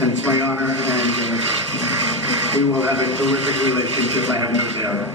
and it's my honor, and we will have a terrific relationship, I have no doubt.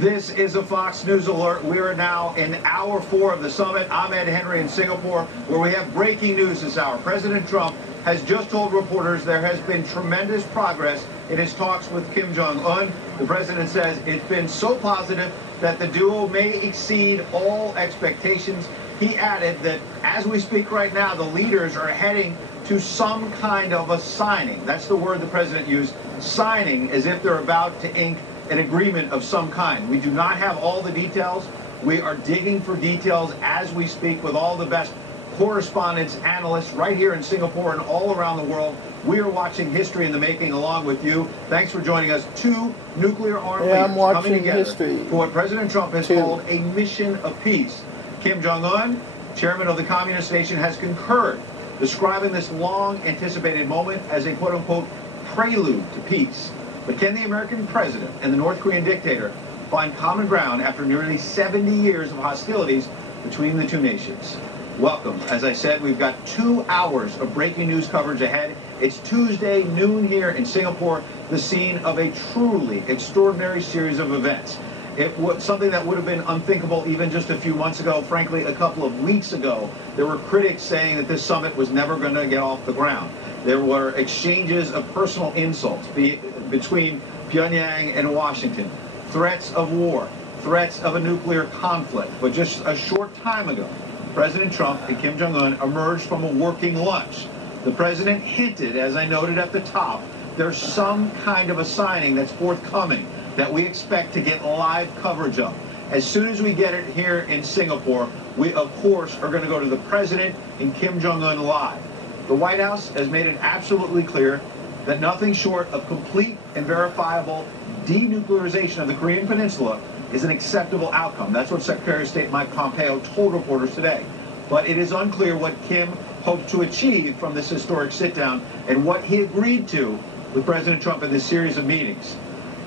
This is a Fox News alert. We are now in hour 4 of the summit. I'm Ed Henry in Singapore, where we have breaking news this hour. President Trump has just told reporters there has been tremendous progress in his talks with Kim Jong-un. The president says it's been so positive that the duo may exceed all expectations. He added that as we speak right now, the leaders are heading to some kind of a signing. That's the word the president used, signing, as if they're about to ink an agreement of some kind. We do not have all the details. We are digging for details as we speak with all the best correspondents, analysts right here in Singapore and all around the world. We are watching history in the making along with you. Thanks for joining us. 2 nuclear-armed leaders coming together for what President Trump has called a mission of peace. Kim Jong-un, chairman of the Communist Nation, has concurred, describing this long-anticipated moment as a quote-unquote prelude to peace. But can the American president and the North Korean dictator find common ground after nearly 70 years of hostilities between the two nations? Welcome. As I said, we've got 2 hours of breaking news coverage ahead. It's Tuesday, noon here in Singapore, the scene of a truly extraordinary series of events. It was something that would have been unthinkable even just a few months ago. Frankly, a couple of weeks ago, there were critics saying that this summit was never going to get off the ground. There were exchanges of personal insults between Pyongyang and Washington, threats of war, threats of a nuclear conflict. But just a short time ago, President Trump and Kim Jong-un emerged from a working lunch. The president hinted, as I noted at the top, there's some kind of a signing that's forthcoming that we expect to get live coverage of. As soon as we get it here in Singapore, we, of course, are going to go to the president and Kim Jong-un live. The White House has made it absolutely clear that nothing short of complete and verifiable denuclearization of the Korean Peninsula is an acceptable outcome. That's what Secretary of State Mike Pompeo told reporters today. But it is unclear what Kim hoped to achieve from this historic sit-down and what he agreed to with President Trump in this series of meetings.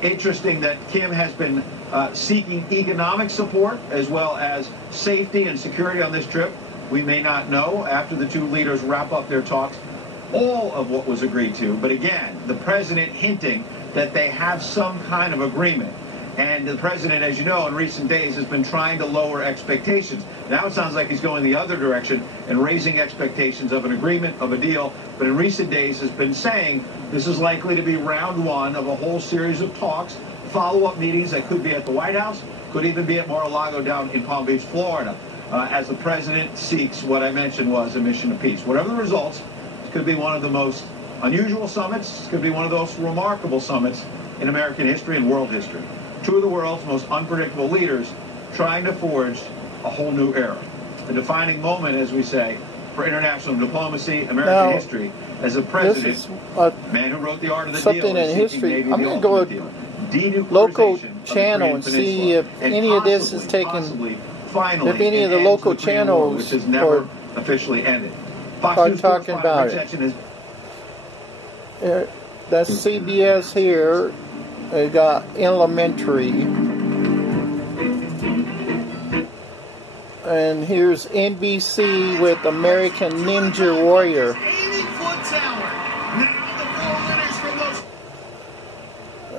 Interesting that Kim has been seeking economic support as well as safety and security on this trip. We may not know after the 2 leaders wrap up their talks all of what was agreed to. But again, the president hinting that they have some kind of agreement. And the president, as you know, in recent days has been trying to lower expectations. Now it sounds like he's going the other direction and raising expectations of an agreement, of a deal. But in recent days has been saying this is likely to be round 1 of a whole series of talks, follow-up meetings that could be at the White House, could even be at Mar-a-Lago down in Palm Beach, Florida, as the president seeks what I mentioned was a mission of peace. Whatever the results, it could be one of the most unusual summits. It could be one of those remarkable summits in American history and world history. 2 of the world's most unpredictable leaders trying to forge a whole new era. A defining moment, as we say, for international diplomacy, American history, as a president, man who wrote The Art of the Deal. Something in history. I'm going to go local channel and see if any of this is taken, if any of the local channels which has never officially ended. are talking about it. That's CBS here. They got Elementary. And here's NBC with American Ninja Warrior.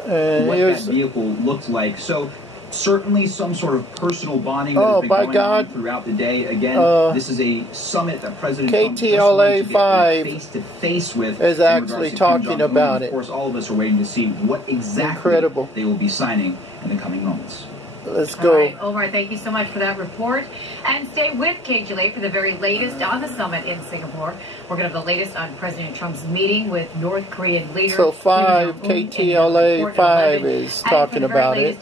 And what here's that vehicle looked like. So certainly some sort of personal bonding that has been going on throughout the day. Again, this is a summit that President Trump KTLA 5 face-to-face with is actually talking about it. Of course, all of us are waiting to see what exactly they will be signing in the coming moments. Let's go. All right, Omar, thank you so much for that report. And stay with KTLA for the very latest on the summit in Singapore. We're going to have the latest on President Trump's meeting with North Korean leader. So KTLA 5 is talking about it.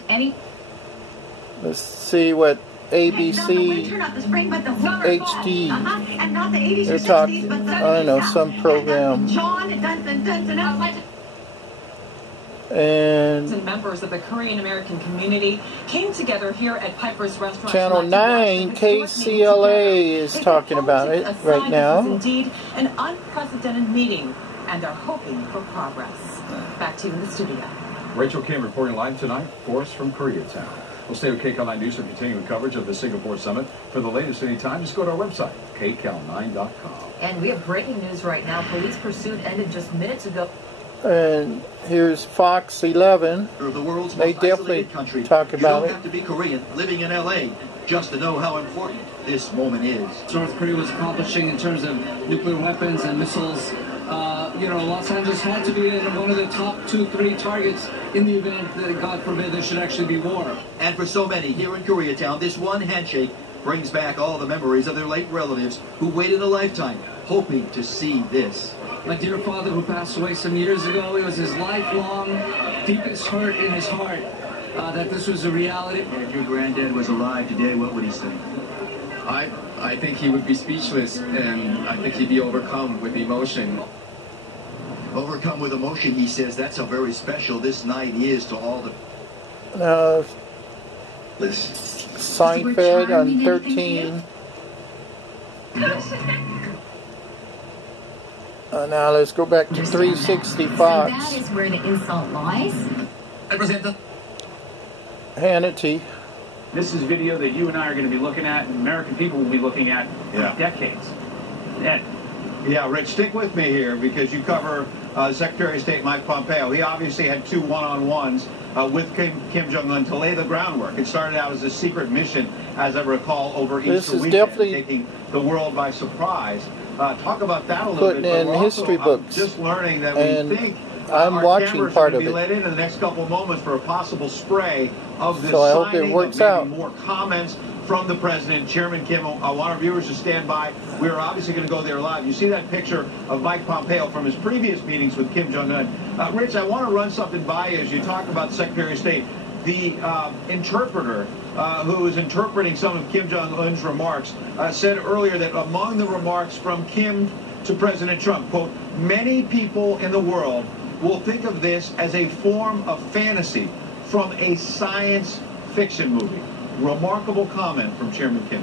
Let's see what ABC HD, they're talking, I don't know, some program. And members of the Korean American community came together here at Piper's Restaurant. Channel 9 KCLA is talking about it right now. Indeed, an unprecedented meeting, and they're hoping for progress. Back to you in the studio. Rachel Kim reporting live tonight for us from Koreatown. We'll stay with KCAL 9 News for continuing coverage of the Singapore Summit. For the latest anytime, just go to our website, kcal9.com. And we have breaking news right now. Police pursuit ended just minutes ago. And here's Fox 11. The world's they most definitely country. talk about it. You don't have to be Korean living in LA just to know how important this moment is. North Korea was accomplishing in terms of nuclear weapons and missiles. Los Angeles had to be in one of the top 2-3 targets in the event that, God forbid, there should actually be war. And for so many here in Koreatown, this one handshake brings back all the memories of their late relatives who waited a lifetime hoping to see this. My dear father, who passed away some years ago, it was his lifelong, deepest hurt in his heart that this was a reality. If your granddad was alive today, what would he say? I think he would be speechless, and I think he'd be overcome with emotion. Overcome with emotion, he says. That's how very special this night is to all the... Seinfeld on 13. Now let's go back to 360 Fox. That is where the insult lies. Hannity. This is video that you and I are going to be looking at, and American people will be looking at for decades. Ed. Yeah, Rich, stick with me here because you cover Secretary of State Mike Pompeo. He obviously had two one-on-ones with Kim Jong-un to lay the groundwork. It started out as a secret mission, as I recall, over Easter weekend, taking the world by surprise. Talk about that a little bit. Putting in history books. Just learning that we think I'm watching part of it. Be let in the next couple of moments for a possible spray of this so I hope it works out. More comments from the president, Chairman Kim. I want our viewers to stand by. We're obviously going to go there live. You see that picture of Mike Pompeo from his previous meetings with Kim Jong-un. Rich, I want to run something by you as you talk about the Secretary of State. The interpreter who is interpreting some of Kim Jong-un's remarks said earlier that among the remarks from Kim to President Trump, quote, many people in the world will think of this as a form of fantasy from a science fiction movie. Remarkable comment from Chairman Kim.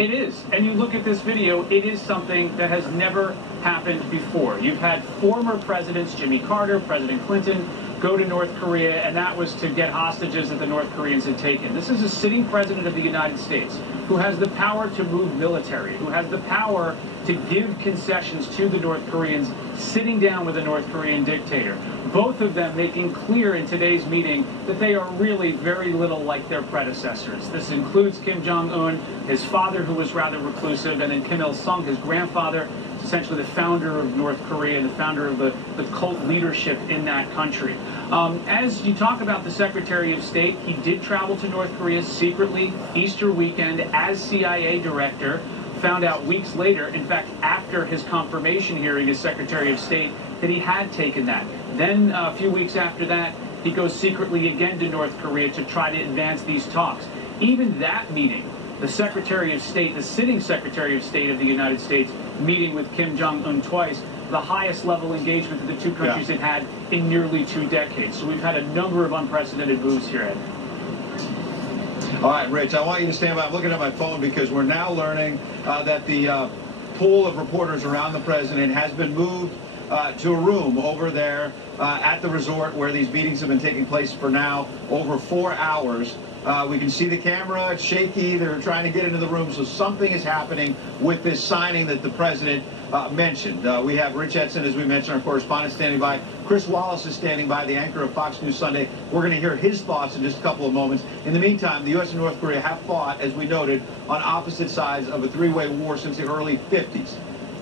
It is. And you look at this video, it is something that has never happened before. You've had former presidents, Jimmy Carter, President Clinton, go to North Korea, and that was to get hostages that the North Koreans had taken. This is a sitting president of the United States who has the power to move military, who has the power to give concessions to the North Koreans, sitting down with a North Korean dictator. Both of them making clear in today's meeting that they are really very little like their predecessors. This includes Kim Jong-un, his father, who was rather reclusive, and then Kim Il-sung, his grandfather, essentially the founder of North Korea and the founder of the cult leadership in that country. As you talk about the Secretary of State, he did travel to North Korea secretly Easter weekend as CIA director. Found out weeks later, in fact, after his confirmation hearing as Secretary of State, that he had taken that. Then a few weeks after that, he goes secretly again to North Korea to try to advance these talks. Even that meeting, the Secretary of State, the sitting Secretary of State of the United States, meeting with Kim Jong-un twice, the highest level engagement that the two countries had had in nearly 2 decades. So we've had a number of unprecedented moves here, Ed. All right, Rich, I want you to stand by. I'm looking at my phone because we're now learning that the pool of reporters around the president has been moved to a room over there at the resort where these meetings have been taking place for now over 4 hours. We can see the camera. It's shaky. They're trying to get into the room. So something is happening with this signing that the president mentioned. We have Rich Edson, as we mentioned, our correspondent, standing by. Chris Wallace is standing by, the anchor of Fox News Sunday. We're going to hear his thoughts in just a couple of moments. In the meantime, the U.S. and North Korea have fought, as we noted, on opposite sides of a three-way war since the early 50s.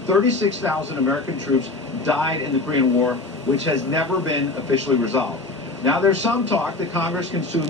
36,000 American troops died in the Korean War, which has never been officially resolved. Now, there's some talk that Congress can soon